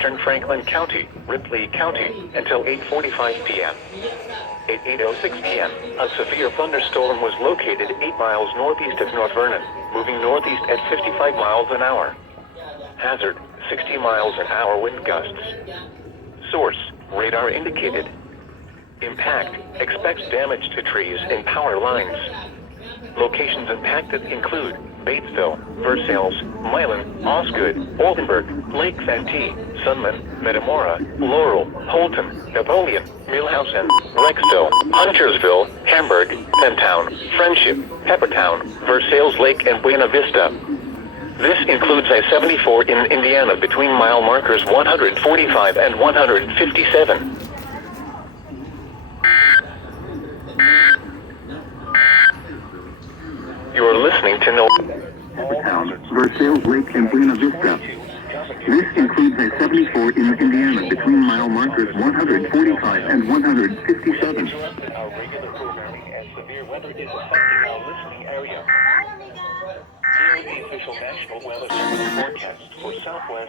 western Franklin County, Ripley County, until 8:45 p.m. At 8:06 p.m., a severe thunderstorm was located 8 miles northeast of North Vernon, moving northeast at 55 miles an hour. Hazard, 60 miles an hour wind gusts. Source, radar indicated. Impact, expects damage to trees and power lines. Locations impacted include Batesville, Versailles, Milan, Osgood, Oldenburg, Lake Santee, Sunman, Metamora, Laurel, Holton, Napoleon, Millhausen, Rexville, Huntersville, Hamburg, Pentown, Friendship, Peppertown, Versailles Lake and Buena Vista. This includes I-74 in Indiana between mile markers 145 and 157. You are listening to Peppertown, Versailles Lake and Buena Vista. This includes I-74 in Indiana between mile markers 145 and 157. Our regular programming as severe weather is affecting our listening area. Here are the official National Weather Service forecast for Southwest